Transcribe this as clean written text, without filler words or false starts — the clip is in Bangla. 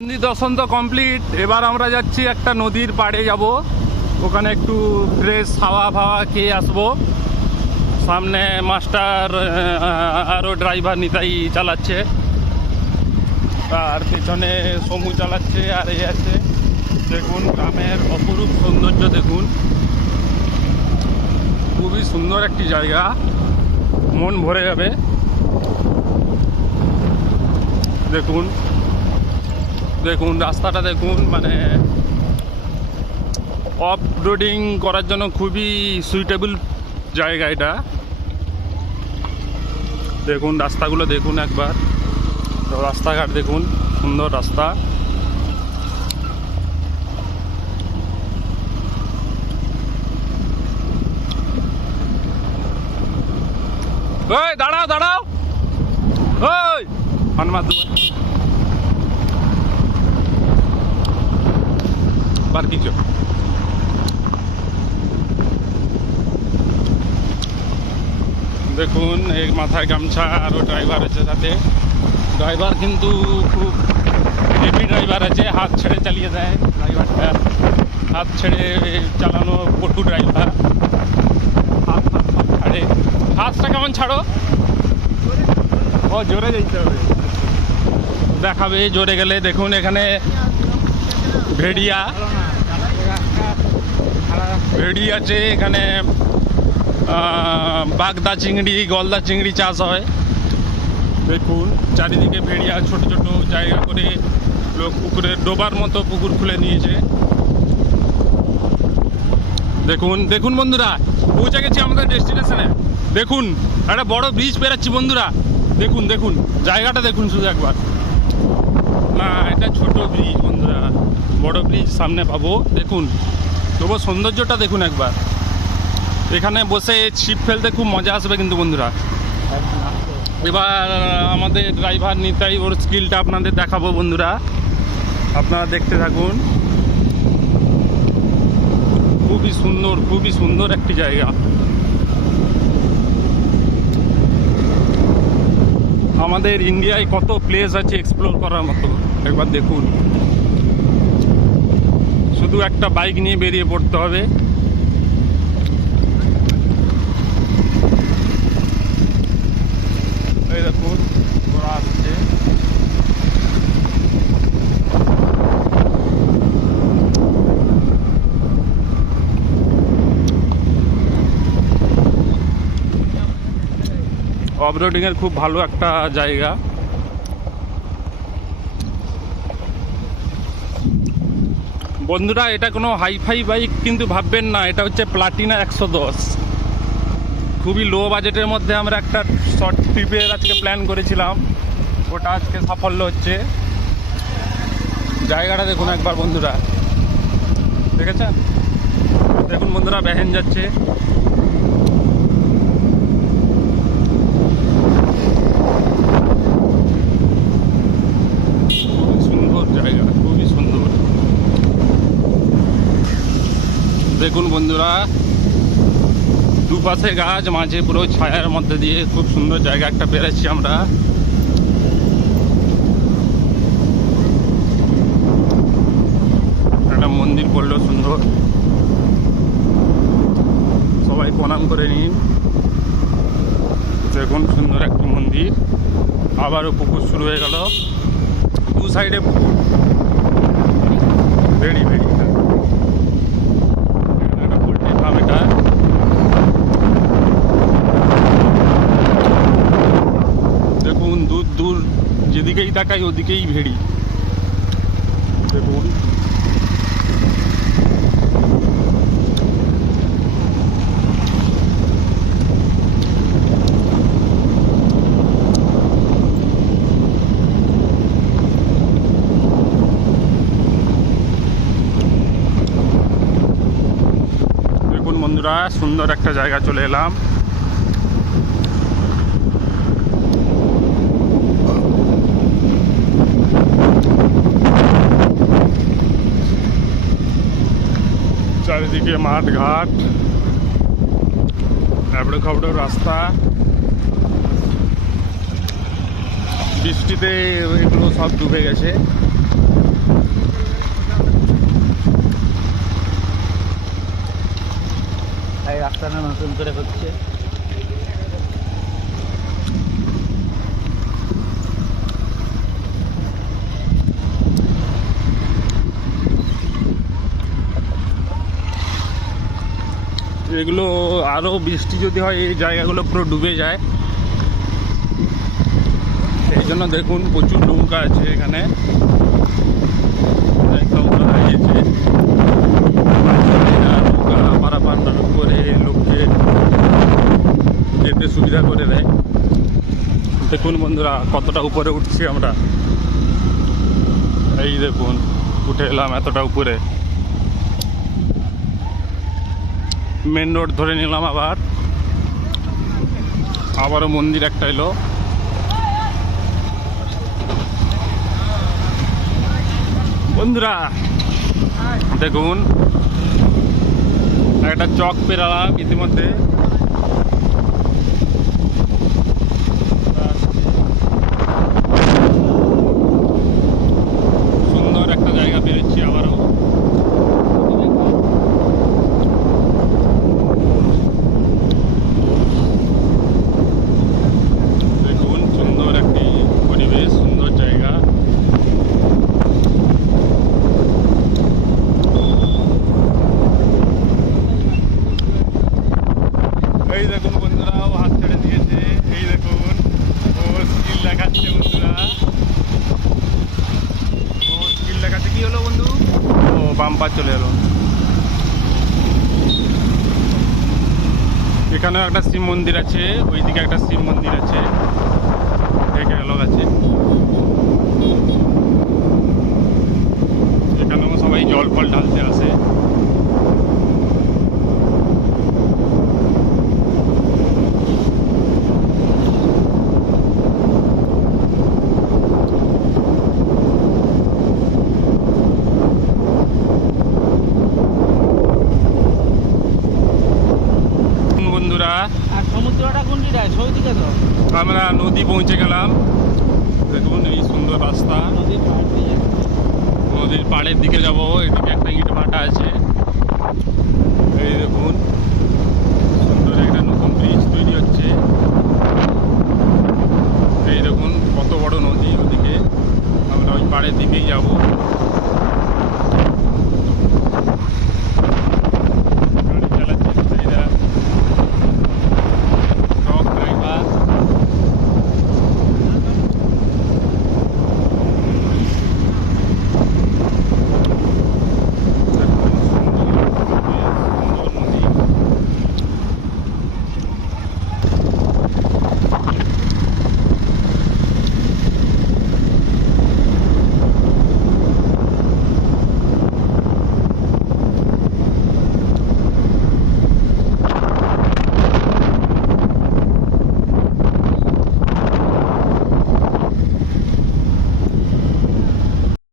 মন্দির দর্শন তো কমপ্লিট। এবার আমরা যাচ্ছি একটা নদীর পাড়ে যাব, ওখানে একটু ফ্রেশ হাওয়া ফাওয়া খেয়ে আসবো। সামনে মাস্টার আরও ড্রাইভার নিতাই চালাচ্ছে, আর পেছনে সমু চালাচ্ছে, আর এই আছে দেখুন গ্রামের অপরূপ সৌন্দর্য। দেখুন খুবই সুন্দর একটি জায়গা, মন ভরে যাবে। দেখুন দেখুন রাস্তাটা দেখুন, মানে অফ রোডিং করার জন্য খুবই সুইটেবল জায়গা এটা। দেখুন রাস্তাগুলো দেখুন একবার, রাস্তাঘাট দেখুন, সুন্দর রাস্তা। ওই দাঁড়াও দাঁড়াও, ওই হনুমান আর কিছু দেখুন, এই মাথায় গামছা, আরও ড্রাইভার আছে সাথে। ড্রাইভার কিন্তু খুব হেভি ড্রাইভার আছে, হাত ছেড়ে চালিয়ে দেয় ড্রাইভারটা, হাত ছেড়ে চালানো পটু ড্রাইভার। হাত হাত হাত ছাড়ে, হাতটা কেমন ছাড়ো, ও জোরে যেতে হবে, দেখাবে জোরে গেলে। দেখুন এখানে ভেড়িয়া ভেড়ি আছে, এখানে বাগদা চিংড়ি, গলদা চিংড়ি চাষ হয়। দেখুন চারিদিকে ভেড়িয়া, ছোট ছোট জায়গা করে লোক পুকুরের ডোবার মতো পুকুর খুলে নিয়েছে। দেখুন দেখুন বন্ধুরা, পৌঁছে গেছি আমাদের ডেস্টিনেশনে। দেখুন একটা বড় ব্রিজ পেরাচ্ছি বন্ধুরা। দেখুন দেখুন জায়গাটা দেখুন শুধু একবার। না এটা ছোট ব্রিজ বন্ধুরা, বড় ব্রিজ সামনে পাবো। দেখুন তবু সৌন্দর্যটা দেখুন একবার। এখানে বসে ছিপ ফেলতে খুব মজা আসবে কিন্তু বন্ধুরা। এবার আমাদের ড্রাইভার নিতাই ওর স্কিলটা আপনাদের দেখাবো বন্ধুরা, আপনারা দেখতে থাকুন। খুবই সুন্দর একটি জায়গা। আমাদের ইন্ডিয়ায় কত প্লেস আছে এক্সপ্লোর করার মতো, একবার দেখুন। শুধু একটা বাইক নিয়ে বেরিয়ে পড়তে হবে। এই দেখুন ঘোড়া আসছে। অফরোডিং এর খুব ভালো একটা জায়গা। বন্ধুরা এটা কোনো হাইফাই বাইক কিন্তু ভাববেন না, এটা হচ্ছে প্লাটিনা 110। খুবই লো বাজেটের মধ্যে আমরা একটা শর্ট ট্রিপের আজকে প্ল্যান করেছিলাম, ওটা আজকে সাফল্য হচ্ছে। জায়গাটা দেখুন একবার বন্ধুরা, দেখেছেন? দেখুন বন্ধুরা ভ্যান যাচ্ছে। খুবই সুন্দর জায়গা, খুবই সুন্দর। দেখুন বন্ধুরা দুপাশে গাছ, মাঝে পুরো ছায়ার মধ্যে দিয়ে খুব সুন্দর জায়গা একটা পেরেছি আমরা। একটা মন্দির পড়লেও সুন্দর, সবাই প্রণাম করে নিন। দেখুন সুন্দর একটি মন্দির, আবারও পুকুর শুরু হয়ে গেল, দু সাইডে পুকুর। ভেড়ি ভেড়ি একটা পোল্ট্রি ফার্ম এটা। দেখুন দূর দূর যেদিকেই তাকাই ওদিকেই ভেড়ি। দেখুন দেখুন বন্ধুরা সুন্দর একটা জায়গা চলে এলাম। চারিদিকে মাঠ ঘাট, এবড়ো খাবড়ো রাস্তা। বৃষ্টিতে এগুলো সব ডুবে গেছে। এগুলো আরো বৃষ্টি যদি হয় এই জায়গাগুলো পুরো ডুবে যায়। এই জন্য দেখুন প্রচুর নৌকা আছে এখানে, নৌকা দাঁড়িয়েছে, নৌকা পারাপার করে লোককে যেতে সুবিধা করে দেয়। দেখুন বন্ধুরা কতটা উপরে উঠছি আমরা, এই দেখুন উঠে এলাম এতটা উপরে। মেন রোড ধরে নিলাম, আবারও মন্দির একটা এলো। বন্ধুরা দেখুন একটা চক পেরালাম ইতিমধ্যে। সুন্দর একটা জায়গা পেরেছি আবারও। দেখুন সুন্দর একটি পরিবেশ, সুন্দর জায়গা। এই দেখুন বন্ধুরা ও হাত ছেড়ে দিয়েছে, এই দেখুন ও স্কিল দেখাচ্ছে বন্ধুরা, ও স্কিল দেখাচ্ছে। কি হলো বন্ধু? ও বাম্পার চলে এলো। এখানেও একটা শিব মন্দির আছে, ওইদিকে একটা শিব মন্দির আছে, দেখে গেল আছে। এখানেও সবাই জল ফল ঢালতে আসে। বন্ধুরা আর সমুদ্রটা কোন দিকে? সৌদিকে তো আমরা নদী পৌঁছে গেলাম। দেখুন এই সুন্দর রাস্তা, নদীর পাড় দিয়ে যাচ্ছে। নদীর পাড়ের দিকে যাব। এদিকে একটা ইট ভাটা আছে, এই দেখুন সুন্দর একটা নতুন ব্রিজ তৈরি হচ্ছে। এই দেখুন কত বড় নদী, ওদিকে আমরা ওই পাড়ের দিকেই যাব।